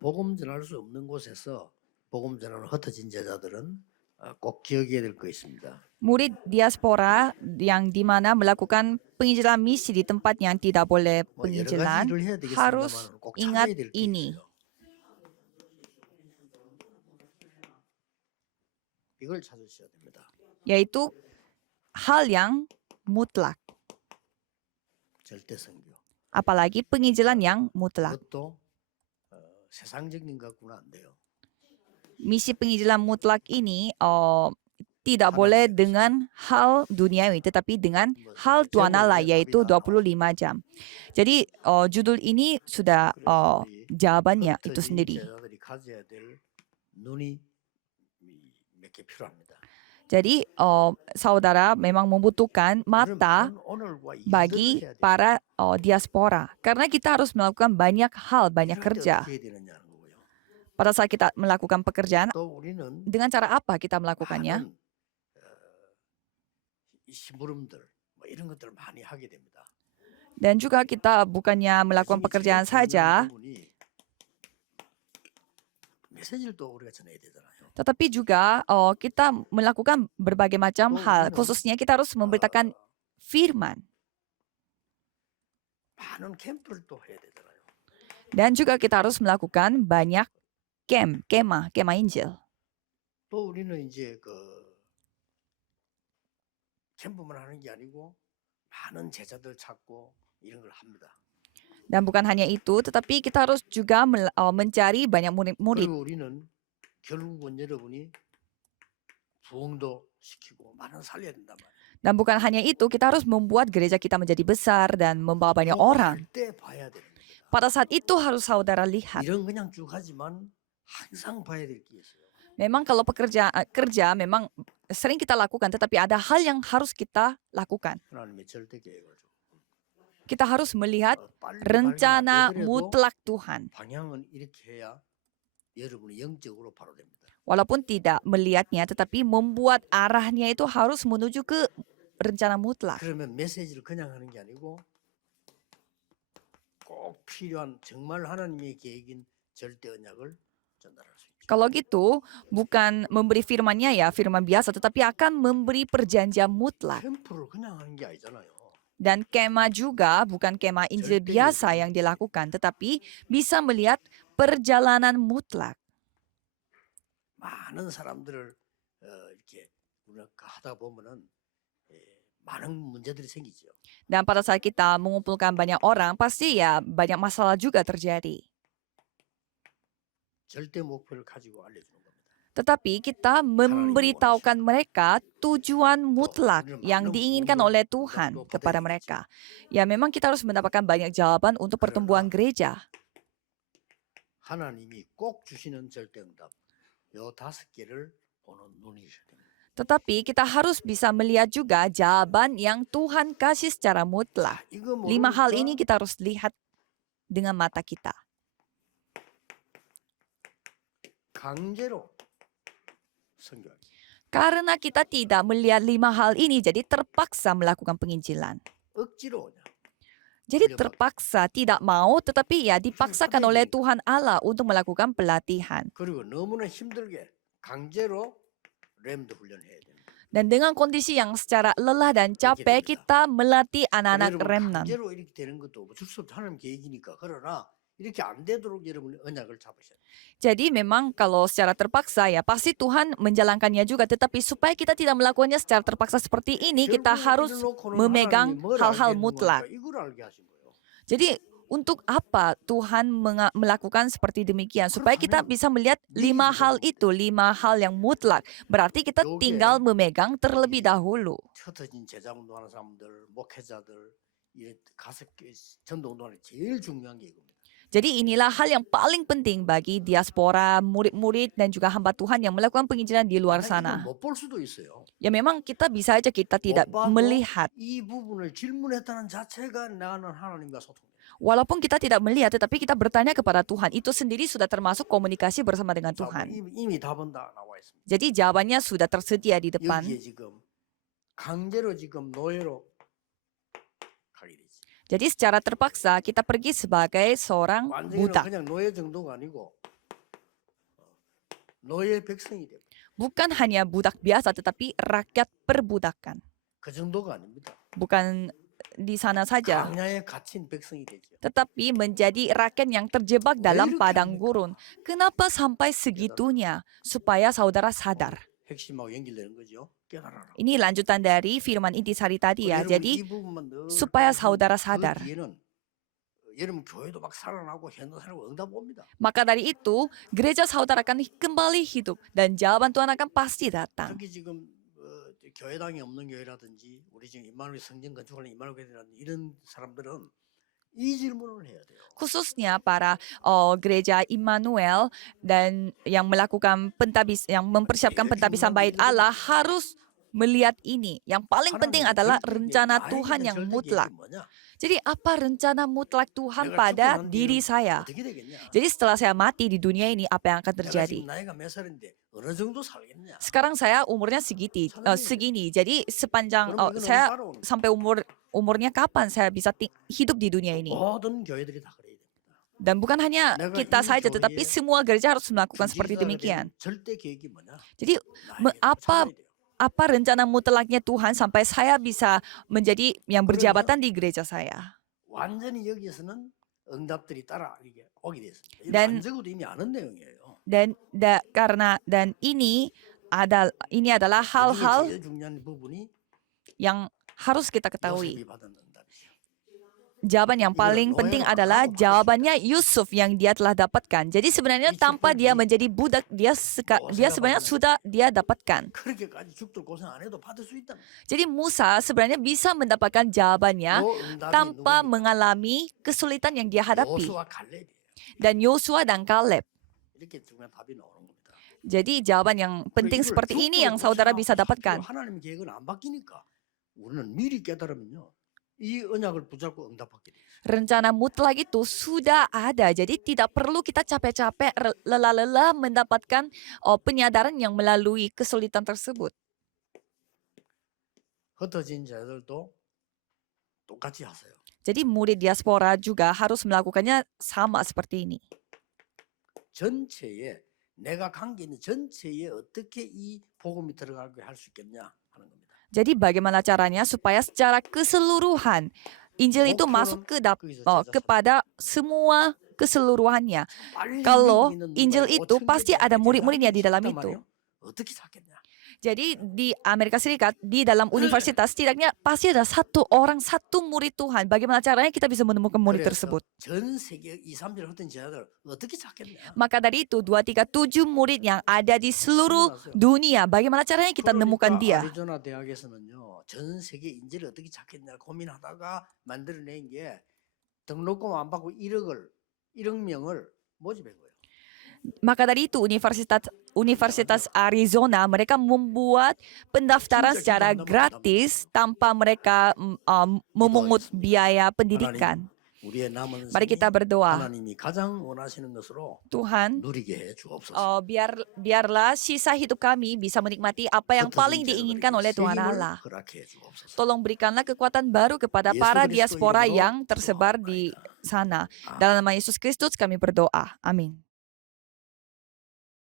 복음 전할 수 없는 곳에서 복음 전하는 흩어진 제자들은 꼭 기억해야 될 거 있습니다. Murid diaspora yang di mana melakukan penginjilan misi di tempat yang tidak boleh 뭐 여러 가지 penginjilan 일을 해야 harus 되겠습니다만 꼭 ingat 찾아야 될 게 ini, 있어요. 이걸 찾으셔야 됩니다. yaitu hal yang mutlak, 절대 선교. apalagi penginjilan yang mutlak. 그것도 세상적인 것 갖고는 안 돼요. Misi penginjilan mutlak ini tidak boleh dengan hal duniawi, tetapi dengan hal Tuhan Allah, yaitu 25 jam. Jadi judul ini sudah jawabannya itu 흩어진 sendiri. 제자들이 가져야 될 눈이 몇 개 필요합니다. Jadi saudara memang membutuhkan mata 그러면 오늘과 bagi 일들을 해야 돼요. para diaspora. Karena kita harus melakukan banyak hal, banyak 이럴 때 kerja. 어떻게 해야 되느냐는 거고요. Pada saat kita melakukan pekerjaan, 또 우리는 dengan cara apa kita melakukannya? 많은 이 심부름들 뭐 이런 것들을 많이 하게 됩니다. Dan juga kita bukannya melakukan pekerjaan saja, 메시지를 또 우리가 전해야 되잖아요. tetapi juga kita melakukan berbagai macam hal. Khususnya kita harus memberitakan firman. 많은 캠프를 또 해야 되잖아요. Dan juga kita harus melakukan banyak kemah Injil. 또 우리는 이제 그 캠프만 하는 게 아니고 많은 제자들 찾고 이런 걸 합니다. Dan bukan hanya itu, tetapi kita harus juga mencari banyak murid-murid. 그리고 우리는 결국은 여러분이 부흥도 시키고 많은 살려야 된단 말이에요. Dan bukan hanya itu, kita harus membuat gereja kita menjadi besar dan membawa banyak orang. 때 봐야 되는 겁니다. Pada saat itu harus saudara lihat. 이런 그냥 쭉 하지만 항상 봐야 될 게 있어요. Memang kalau kerja memang sering kita lakukan, tetapi ada hal yang harus kita lakukan. 하나님의 절대 계획을 좀 Kita harus melihat 빨리 rencana 발견 안 되더라도 mutlak Tuhan. 방향은 이렇게 해야 여러분이 영적으로 바로 됩니다. Walaupun tidak melihatnya, tetapi membuat arahnya itu harus menuju ke rencana mutlak. 그러면 메시지를 그냥 하는 게 아니고 꼭 필요한 정말 하나님의 계획인 절대 언약을 전달할 수 있죠. Kalau gitu, bukan memberi firman-Nya ya, firman biasa, tetapi akan memberi perjanjian mutlak. 캠프를 그냥 하는 게 아니잖아요. Dan kemah juga bukan kemah Injil biasa yang dilakukan, tetapi bisa melihat perjalanan mutlak. 많은 사람들을 이렇게 우리가 하다 보면은 많은 문제들이 생기죠. Dan pada saat kita mengumpulkan banyak orang, pasti ya banyak masalah juga terjadi. 절대 목표를 가지고 알려주는 겁니다. Tetapi kita memberitahukan mereka tujuan mutlak yang diinginkan oleh Tuhan kepada mereka. Ya memang kita harus mendapatkan banyak jawaban untuk pertumbuhan gereja. 하나님이 꼭 주시는 절대응답 요 5개를 보는 눈이셔야 됩니다. Tetapi kita harus bisa melihat juga jawaban yang Tuhan kasih secara mutlak. 이거 5 hal ini 모르니까 kita harus lihat dengan mata kita. 강제로 선교하기. Karena kita tidak melihat 5 hal ini, jadi terpaksa melakukan penginjilan. 억지로 그냥. Jadi terpaksa, tidak mau, tetapi ya dipaksakan oleh Tuhan Allah untuk melakukan pelatihan. 그리고 너무나 힘들게 강제로 램도 훈련해야 됩니다. Dan dengan kondisi yang secara lelah dan capek, kita melatih anak-anak 여러분 remnant. 강제로 이렇게 되는 것도 어쩔 수 없죠. 하나님 계획이니까. 그러나 이렇게 안 되도록 여러분이 언약을 잡으셔야 돼요. Jadi memang kalau secara terpaksa ya pasti Tuhan menjalankannya juga. Tetapi supaya kita tidak melakukannya secara terpaksa seperti ini, kita harus memegang hal-hal mutlak. 이걸 알게 하신 거예요. Jadi untuk apa Tuhan melakukan seperti demikian? Supaya kita bisa melihat 5 hal itu, 5 hal yang mutlak. Berarti kita tinggal memegang terlebih dahulu. 흩어진 제자 운동하는 사람들, 목회자들, 이 5개 전도 운동하는 제일 중요한 게 이겁니다. Jadi inilah hal yang paling penting bagi diaspora, murid-murid dan juga hamba Tuhan yang melakukan penginjilan di luar sana. 못볼 수도 있어요. Ya memang kita bisa aja kita tidak 못 봐도 melihat. 이 부분을 질문했다는 자체가 나는 하나님과 소통. Walaupun kita tidak melihat, tetapi kita bertanya kepada Tuhan. Itu sendiri sudah termasuk komunikasi bersama dengan Tuhan. 이미 답은 다 나와 있습니다. Jadi jawabannya sudah tersedia di depan. 여기에 지금 강제로 지금 노예로 가게 되지. Jadi secara terpaksa kita pergi sebagai seorang 완전히는 budak. 그냥 노예 정도가 아니고 노예 백성이 됩니다. Bukan hanya budak biasa tetapi rakyat perbudakan. 그 정도가 아닙니다. Bukan di sana saja. 광야에 갇힌 백성이 되죠. Tetapi menjadi rakyat yang terjebak dalam padang gurun. Kenapa sampai segitunya? Supaya saudara sadar. 핵심하고 연결되는 거죠. 깨달아라. Ini lanjutan dari firman intisari tadi ya. 여러분, Jadi 이 부분만 늘 supaya 생각하시면 saudara 그 sadar. 뒤에는 여러분 교회도 막 살아나고 현도사라고 응답 옵니다. Maka dari itu, gereja saudara akan kembali hidup dan jawaban Tuhan akan pasti datang. 특히 지금 교회당이 없는 교회라든지 우리 지금 임마누엘 성전 건축하는 임마누엘 교회라든지 이런 사람들은 이 질문을 해야 돼요. Khususnya para gereja Immanuel dan yang melakukan yang mempersiapkan pentabisan bait Allah harus melihat ini. Yang paling penting adalah rencana Tuhan yang mutlak. Jadi apa rencana mutlak Tuhan pada diri saya? 어떻게 되겠냐? Jadi setelah saya mati di dunia ini, apa yang akan 내가 terjadi? 지금 나이가 몇 살인데 어느 정도 살겠냐? Sekarang saya umurnya segini. Jadi sepanjang 그럼 이거는 saya 따라오는 거예요. sampai umurnya kapan saya bisa hidup di dunia ini? 모든 교회들이 다 그래야 됩니다. Dan bukan hanya 내가 kita 이 saja, tetapi 교회에 semua gereja harus melakukan seperti 중직자가 demikian. 되는 절대 계획이 뭐냐? Jadi 나에게 찾아야 돼요. apa rencana mutlaknya Tuhan sampai saya bisa menjadi yang berjabatan di gereja saya? 완전히 여기에서는 응답들이 따라 이게 오게 됐습니다. 이거 Dan- 안 적어도 이미 아는 내용이에요. Dan ini adalah 이게 hal-hal 제일 중요한 부분이 yang harus kita ketahui. 요셉이 받은 응답이죠. Jawaban yang paling penting adalah jawabannya Yusuf yang dia telah dapatkan. Jadi sebenarnya tanpa dia menjadi budak, dia sebenarnya sudah dia dapatkan. 그렇게까지 죽들 고생 안 해도 받을 수 있다. Jadi Musa sebenarnya bisa mendapatkan jawabannya 요 응답이 tanpa 누굽니까? mengalami kesulitan yang dia hadapi. 여호수아 갈렙이에요. Dan Yosua dan Kaleb. 이렇게 중요한 답이 나오는 겁니다. Jadi jawaban yang penting 이걸 seperti ini 죽도록 yang saudara 고생하고 bisa dapatkan. 하나님 계획은 안 바뀌니까 우리는 미리 깨달으면요. 이 언약을 붙잡고 응답받게 돼요. Rencana mutlak itu sudah ada. Jadi tidak perlu kita capek-capek lelah-lelah mendapatkan penyadaran yang melalui kesulitan tersebut. 흩어진 자들도 똑같이 하세요. Jadi murid diaspora juga harus melakukannya sama seperti ini. 전체에 내가 관계 있는 전체에 어떻게 이 복음이 들어가게 할 수 있겠냐 하는 겁니다. Jadi bagaimana caranya supaya secara keseluruhan Injil itu masuk kepada semua keseluruhannya. 빨리 Kalau 미국 있는 Injil 누가 itu pasti ada murid-muridnya di dalam 있단 itu. 말이에요. 어떻게 찾겠냐? Jadi di Amerika Serikat, di dalam universitas, setidaknya pasti ada satu murid Tuhan. Bagaimana caranya kita bisa menemukan murid 그래서 tersebut? 전 세계 2, 3절 흩어진 제자들 어떻게 찾겠냐? Maka dari itu 237 murid yang ada di seluruh dunia, bagaimana caranya kita menemukan dia? 아리조나 대학에서는요, 전 세계 인재를 어떻게 찾겠냐 고민하다가 만들어낸 게 등록금 안 받고 1억 명을 모집한 거예요. Maka dari itu Universitas Arizona mereka membuat pendaftaran secara gratis tanpa mereka memungut biaya pendidikan. 우리의 남은 Mari kita 생이 berdoa. 하나님이 가장 원하시는 것으로 Tuhan, 누리게 해 주옵소서. biarlah sisa hidup kami bisa menikmati apa yang paling diinginkan oleh Tuhan Allah. 허락해 주옵소서. Tolong berikanlah kekuatan baru kepada para diaspora yang tersebar di sana. Dalam nama Yesus Kristus kami berdoa. Amin.